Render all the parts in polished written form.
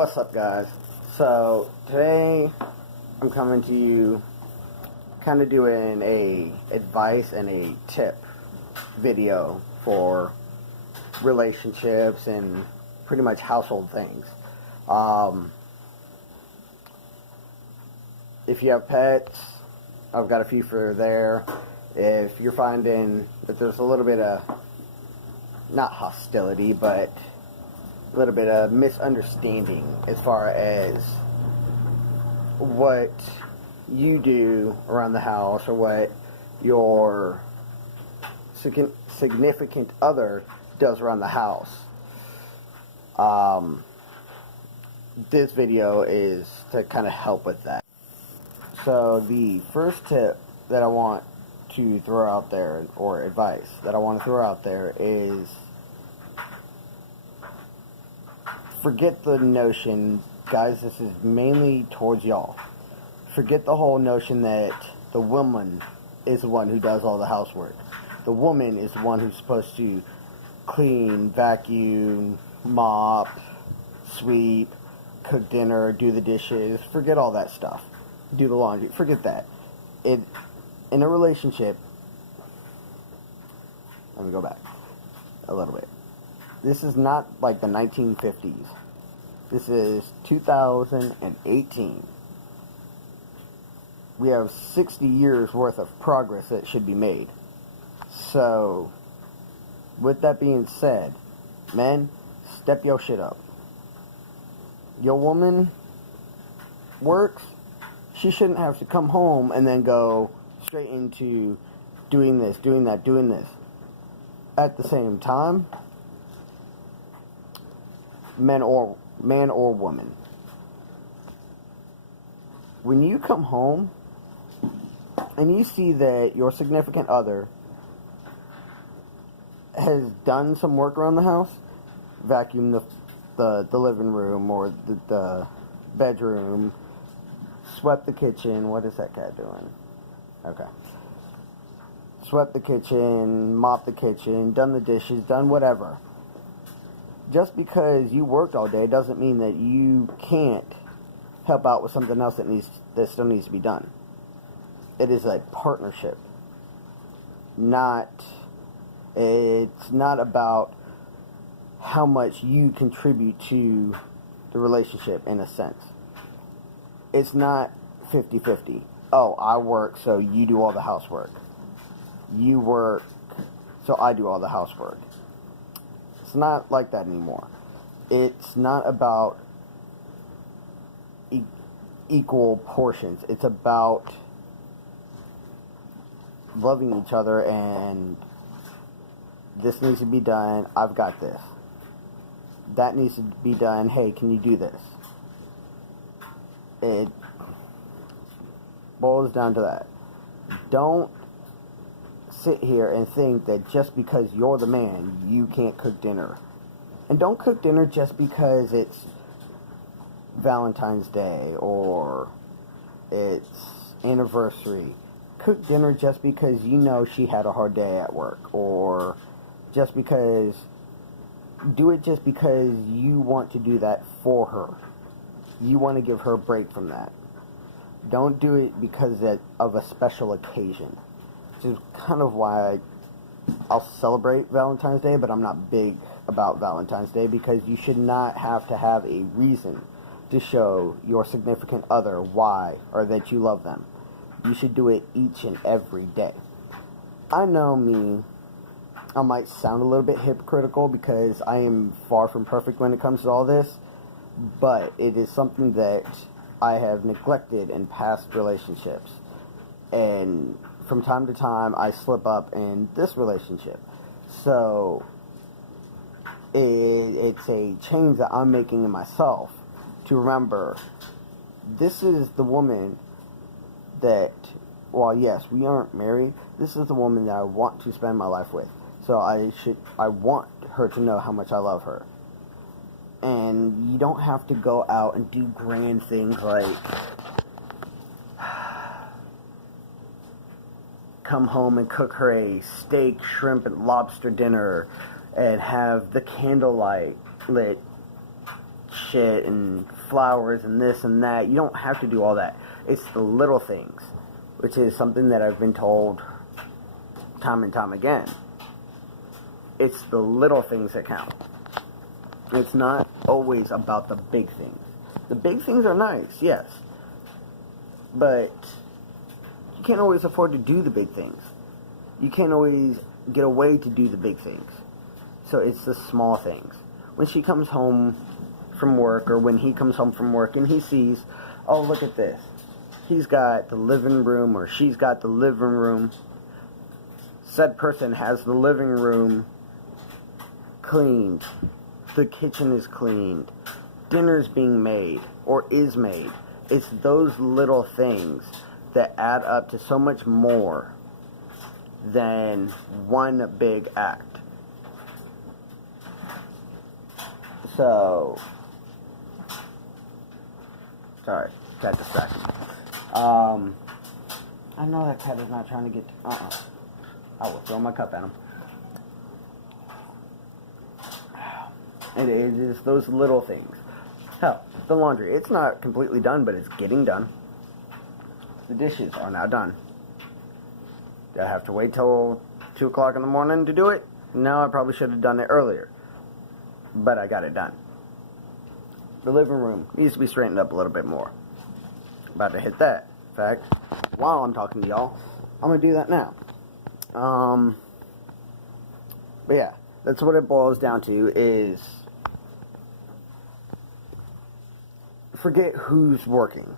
What's up, guys? So today I'm coming to you kind of doing a advice and a tip video for relationships and pretty much household things. If you have pets, I've got a few for there. If you're finding that there's a little bit of, not hostility, but a little bit of misunderstanding as far as what you do around the house or what your significant other does around the house. This video is to kind of help with that. So the first tip that I want to throw out there, or advice that I want to throw out there, is forget the notion, guys, this is mainly towards y'all. Forget the whole notion that the woman is the one who does all the housework. The woman is the one who's supposed to clean, vacuum, mop, sweep, cook dinner, do the dishes. Forget all that stuff. Do the laundry. Forget that. In a relationship, let me go back a little bit. This is not like the 1950s. This is 2018. We have 60 years worth of progress that should be made. So, with that being said, men, step your shit up. Your woman works. She shouldn't have to come home and then go straight into doing this, doing that, doing this. At the same time, man or woman, when you come home and you see that your significant other has done some work around the house, vacuumed the living room or the bedroom, swept the kitchen. What is that cat doing? Okay. Swept the kitchen, mopped the kitchen, done the dishes, done whatever. Just because you worked all day doesn't mean that you can't help out with something else that still needs to be done. It is a partnership. It's not about how much you contribute to the relationship in a sense. It's not 50-50. Oh, I work, so you do all the housework. You work, so I do all the housework. It's not like that anymore. It's not about equal portions. It's about loving each other, and this needs to be done. I've got this. That needs to be done. Hey, can you do this? It boils down to that. Don't sit here and think that just because you're the man, you can't cook dinner. And don't cook dinner just because it's Valentine's Day or it's anniversary. Cook dinner just because you know she had a hard day at work, or just because, do it just because you want to do that for her. You want to give her a break from that. Don't do it because of a special occasion. Which is kind of why I'll celebrate Valentine's Day, but I'm not big about Valentine's Day, because you should not have to have a reason to show your significant other why or that you love them. You should do it each and every day. I know me, I might sound a little bit hypocritical because I am far from perfect when it comes to all this, but it is something that I have neglected in past relationships. And from time to time, I slip up in this relationship. So, it's a change that I'm making in myself to remember, this is the woman that, while yes, we aren't married, this is the woman that I want to spend my life with. So I want her to know how much I love her. And you don't have to go out and do grand things like come home and cook her a steak, shrimp, and lobster dinner and have the candlelight lit shit and flowers and this and that. You don't have to do all that. It's the little things, which is something that I've been told time and time again. It's the little things that count. It's not always about the big things. The big things are nice, yes. But you can't always afford to do the big things. You can't always get away to do the big things. So it's the small things. When she comes home from work, or when he comes home from work and he sees, oh, look at this. He's got the living room, or she's got the living room. Said person has the living room cleaned. The kitchen is cleaned. Dinner's being made, or is made. It's those little things that add up to so much more than one big act. So, sorry, cat distracted me. I know that cat is not trying to get. I will throw my cup at him. It is those little things. Hell, the laundry. It's not completely done, but it's getting done. The dishes are now done. Did I have to wait till 2 o'clock in the morning to do it? No, I probably should have done it earlier. But I got it done. The living room needs to be straightened up a little bit more. About to hit that. In fact, while I'm talking to y'all, I'm going to do that now. But yeah, that's what it boils down to is forget who's working.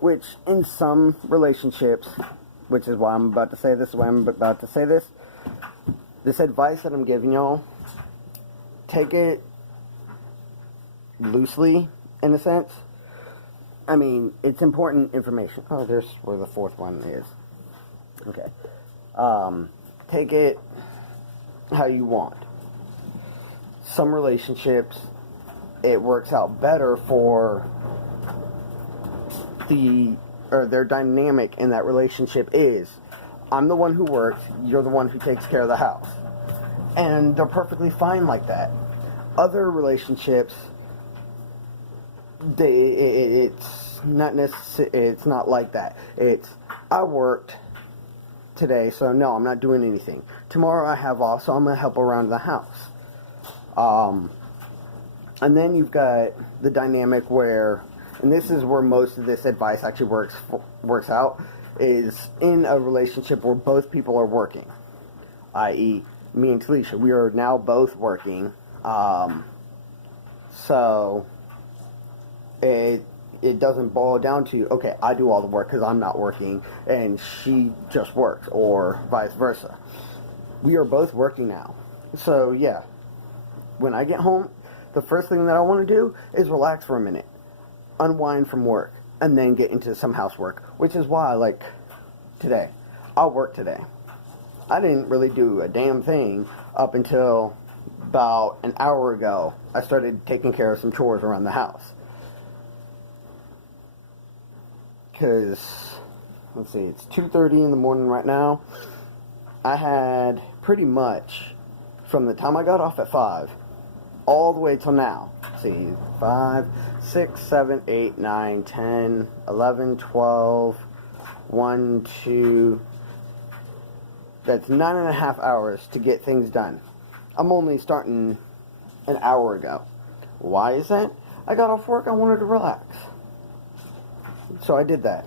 Which in some relationships, which is why I'm about to say this, this advice that I'm giving y'all, take it loosely, in a sense. I mean, it's important information. Oh, there's where the fourth one is. Okay. Take it how you want. Some relationships, it works out better for their dynamic in that relationship is, I'm the one who works, you're the one who takes care of the house. And they're perfectly fine like that. Other relationships, it's not like that. It's, I worked today, so no, I'm not doing anything. Tomorrow I have off, so I'm going to help around the house. And then you've got the dynamic where, and this is where most of this advice actually works out, is in a relationship where both people are working. I.e., me and Talisha, we are now both working. So it doesn't boil down to, okay, I do all the work because I'm not working and she just works, or vice versa. We are both working now. So yeah, when I get home, the first thing that I want to do is relax for a minute, unwind from work, and then get into some housework, which is why, like, today, I'll work today. I didn't really do a damn thing up until about an hour ago. I started taking care of some chores around the house. Because, let's see, it's 2:30 in the morning right now. I had pretty much, from the time I got off at 5, all the way till now. Let's see, 5, 6, 7, 8, 9, 10, 11, 12, 1, 2. That's 9.5 hours to get things done. I'm only starting an hour ago. Why is that? I got off work, I wanted to relax. So I did that.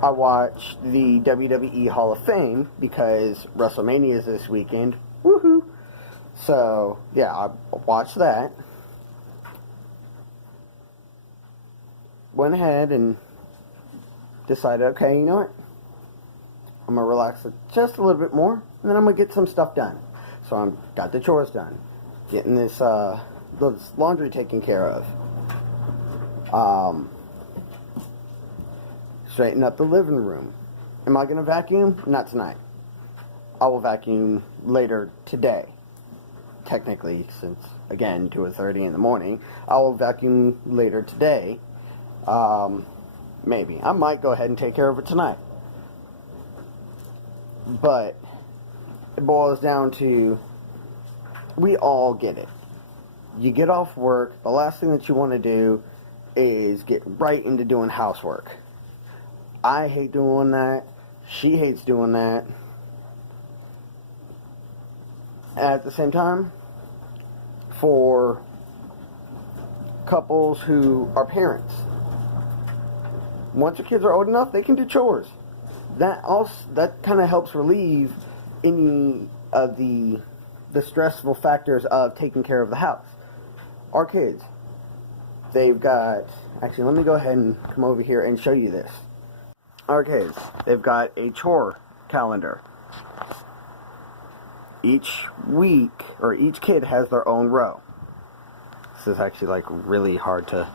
I watched the WWE Hall of Fame because WrestleMania is this weekend. Woohoo! So, yeah, I watched that. Went ahead and decided, okay, you know what? I'm going to relax just a little bit more, and then I'm going to get some stuff done. So I got the chores done. Getting this laundry taken care of. Straighten up the living room. Am I going to vacuum? Not tonight. I will vacuum later today. Technically, since, again, 2:30 in the morning. I will vacuum later today. Maybe. I might go ahead and take care of it tonight. But it boils down to, we all get it. You get off work, the last thing that you want to do is get right into doing housework. I hate doing that. She hates doing that. At the same time, for couples who are parents, once your kids are old enough, they can do chores. That kind of helps relieve any of the stressful factors of taking care of the house. Our kids, they've got, actually let me go ahead and come over here and show you this. Our kids, they've got a chore calendar. Each week, or each kid has their own row. This is actually like really hard to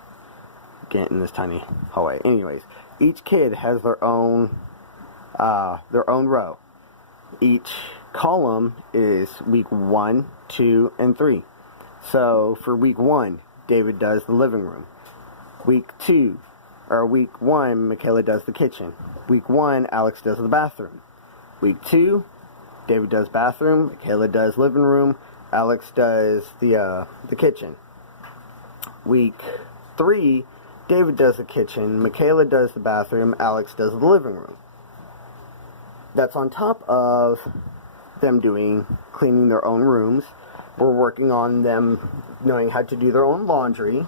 get in this tiny hallway. Anyways, each kid has their own row. Each column is week 1, 2, and 3. So for week 1, David does the living room. Week 1, Michaela does the kitchen. Week 1, Alex does the bathroom. Week 2, David does bathroom, Michaela does living room, Alex does the kitchen. Week 3, David does the kitchen, Michaela does the bathroom, Alex does the living room. That's on top of them cleaning their own rooms. We're working on them knowing how to do their own laundry.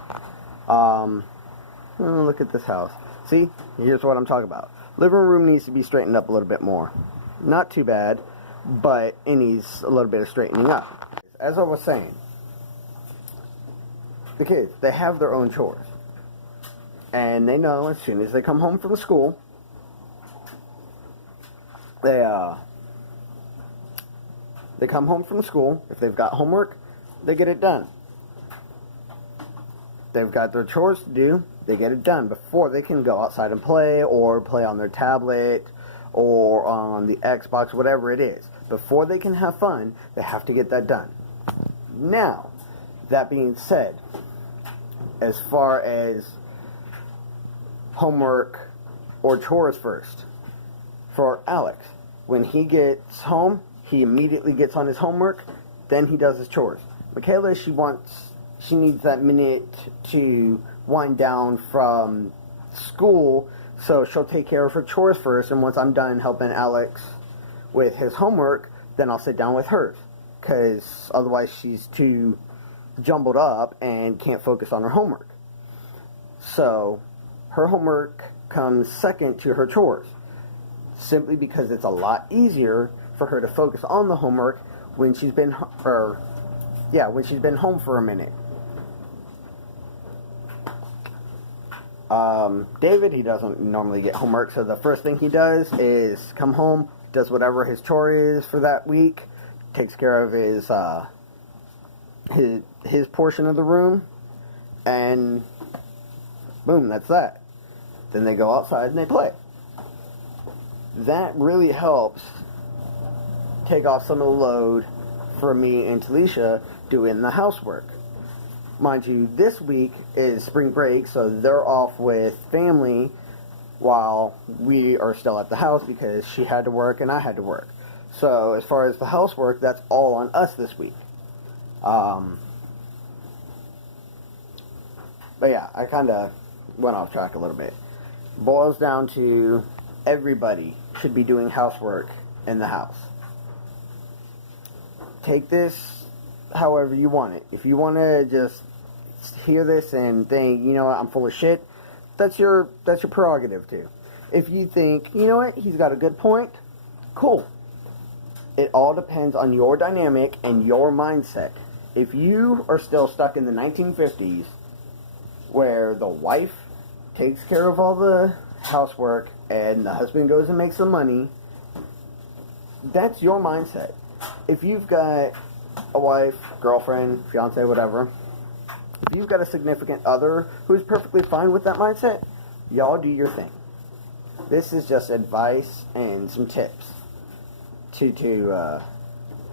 Look at this house. See, here's what I'm talking about. Living room needs to be straightened up a little bit more. Not too bad, but it needs a little bit of straightening up. As I was saying, the kids, they have their own chores. And they know as soon as they come home from school, they come home from school. If they've got homework, they get it done. They've got their chores to do, they get it done before they can go outside and play, or play on their tablet, or on the Xbox, whatever it is. Before they can have fun, they have to get that done. Now, that being said, as far as homework or chores first, for Alex, when he gets home, he immediately gets on his homework, then he does his chores. Michaela, she needs that minute to wind down from school, so she'll take care of her chores first, and once I'm done helping Alex with his homework, then I'll sit down with hers, because otherwise she's too jumbled up and can't focus on her homework. So her homework comes second to her chores, simply because it's a lot easier for her to focus on the homework when she's been home for a minute. David, he doesn't normally get homework, so the first thing he does is come home, does whatever his chore is for that week, takes care of his portion of the room, and boom, that's that. Then they go outside and they play. That really helps take off some of the load for me and Talisha doing the housework. Mind you, this week is spring break, so they're off with family while we are still at the house because she had to work and I had to work. So as far as the housework, that's all on us this week. But yeah, I kind of went off track a little bit. Boils down to everybody should be doing housework in the house. Take this however you want it. If you want to just hear this and think, you know what, I'm full of shit, that's your prerogative too. If you think, you know what, he's got a good point, cool. It all depends on your dynamic and your mindset. If you are still stuck in the 1950s, where the wife takes care of all the housework and the husband goes and makes the money, that's your mindset. If you've got a wife, girlfriend, fiance, whatever, if you've got a significant other who's perfectly fine with that mindset, y'all do your thing. This is just advice and some tips to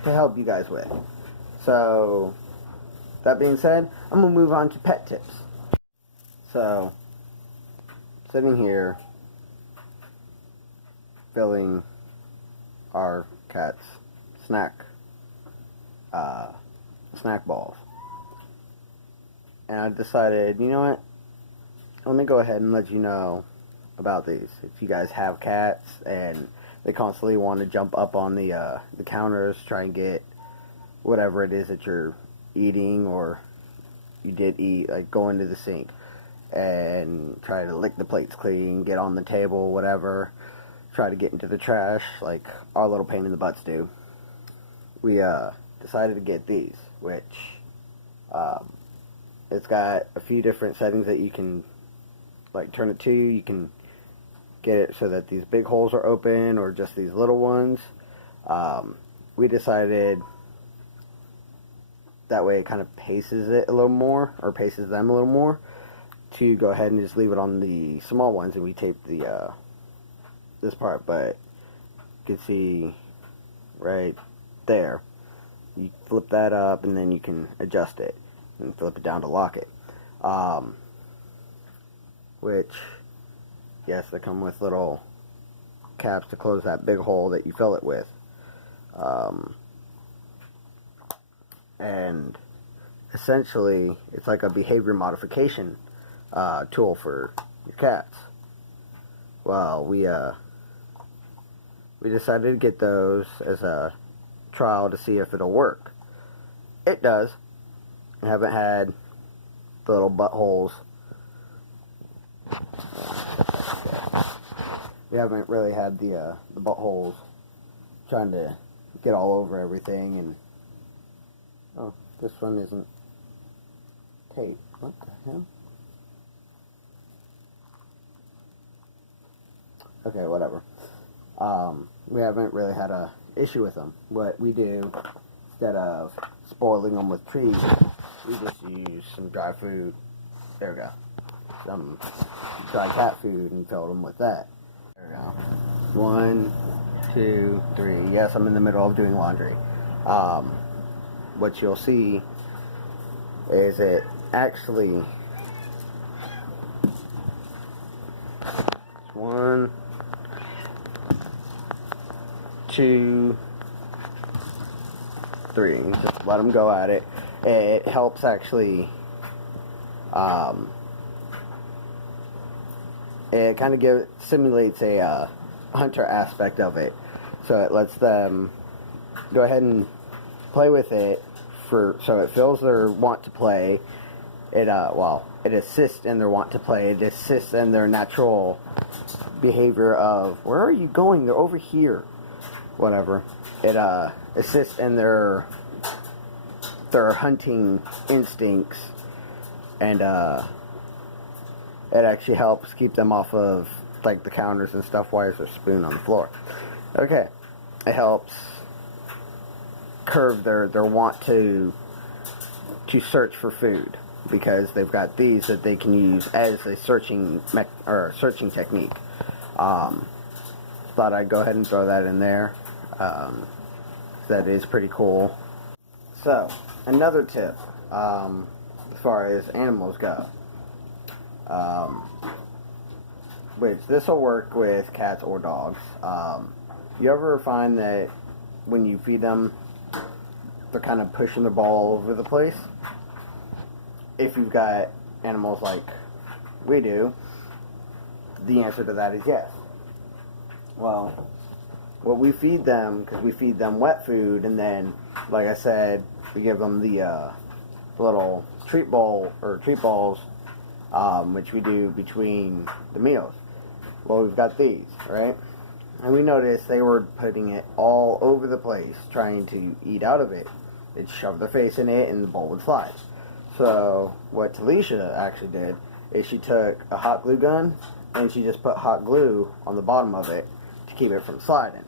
help you guys with. So, that being said, I'm going to move on to pet tips. So, sitting here, filling our cat's snack balls. and I decided, you know what, let me go ahead and let you know about these. If you guys have cats and they constantly want to jump up on the counters, try and get whatever it is that you're eating or you did eat, like go into the sink and try to lick the plates clean, get on the table, whatever, try to get into the trash, like our little pain in the butts do. We decided to get these, which it's got a few different settings that you can like turn it to. You can get it so that these big holes are open or just these little ones. We decided that way it kind of paces it a little more, or paces them a little more, to go ahead and just leave it on the small ones, and we taped the this part, but you can see right there, you flip that up and then you can adjust it and flip it down to lock it, which, yes, they come with little caps to close that big hole that you fill it with, and essentially it's like a behavior modification tool for your cats. Well, we decided to get those as a trial to see if it'll work. It does. I haven't had the little buttholes. We haven't really had the buttholes trying to get all over everything, and oh, this one isn't taped. What the hell? Okay, whatever. We haven't really had a issue with them. What we do, instead of spoiling them with treats, we just use some dry food. There we go. Some dry cat food and fill them with that. There we go. 1, 2, 3. Yes, I'm in the middle of doing laundry. What you'll see is it actually 1, 2, 3. Just let them go at it. It helps actually. It kind of simulates a hunter aspect of it, so it lets them go ahead and play with it so it fills their want to play. It it assists in their want to play. It assists in their natural behavior of, where are you going? They're over here. Whatever. It assists in their hunting instincts, and it actually helps keep them off of like the counters and stuff. Why is there a spoon on the floor? Okay. It helps curb their want to search for food, because they've got these that they can use as a searching technique. Thought I'd go ahead and throw that in there. That is pretty cool. So, another tip, as far as animals go, which this will work with cats or dogs. You ever find that when you feed them, they're kind of pushing the ball all over the place? If you've got animals like we do, the answer to that is yes. Well, what we feed them, because we feed them wet food, and then, like I said, we give them the little treat balls, which we do between the meals. Well, we've got these, right? And we noticed they were putting it all over the place, trying to eat out of it. They'd shove their face in it, and the bowl would slide. So, what Talisha actually did is she took a hot glue gun, and she just put hot glue on the bottom of it to keep it from sliding.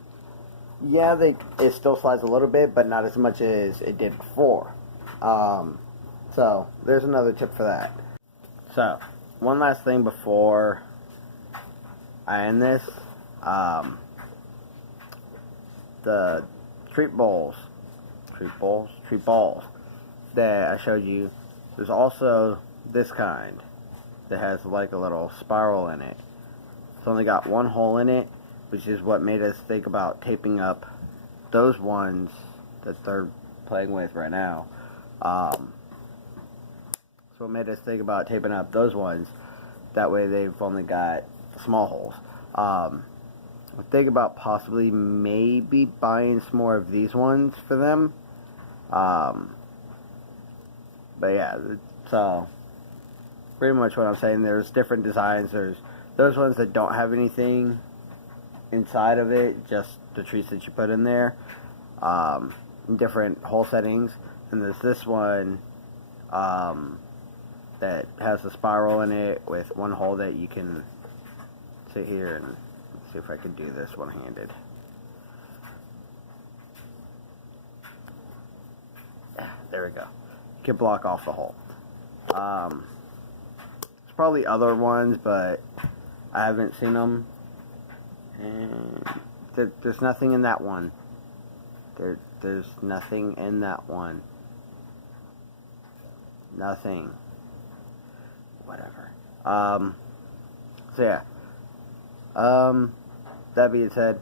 Yeah, it still slides a little bit, but not as much as it did before. So, there's another tip for that. So, one last thing before I end this. The treat balls that I showed you, there's also this kind that has like a little spiral in it. It's only got one hole in it, which is what made us think about taping up those ones that they're playing with right now. As So it made us think about taping up those ones. That way they've only got small holes. I think about possibly maybe buying some more of these ones for them. But yeah, so pretty much what I'm saying. There's different designs. There's those ones that don't have anything inside of it, just the treats that you put in there, in different hole settings. And there's this one that has a spiral in it with one hole that you can sit here and see if I can do this one-handed. There we go. You can block off the hole. There's probably other ones, but I haven't seen them. And there's nothing in that one. There's nothing in that one. Nothing. Whatever. So yeah. That being said,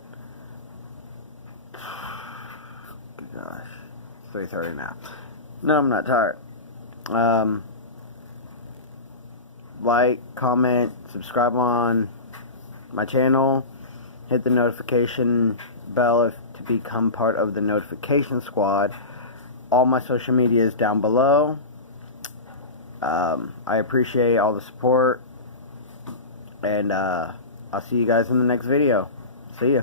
gosh, it's 3:30 now. No, I'm not tired. Like, comment, subscribe on my channel, hit the notification bell to become part of the notification squad. All my social media is down below. I appreciate all the support, and I'll see you guys in the next video. See ya.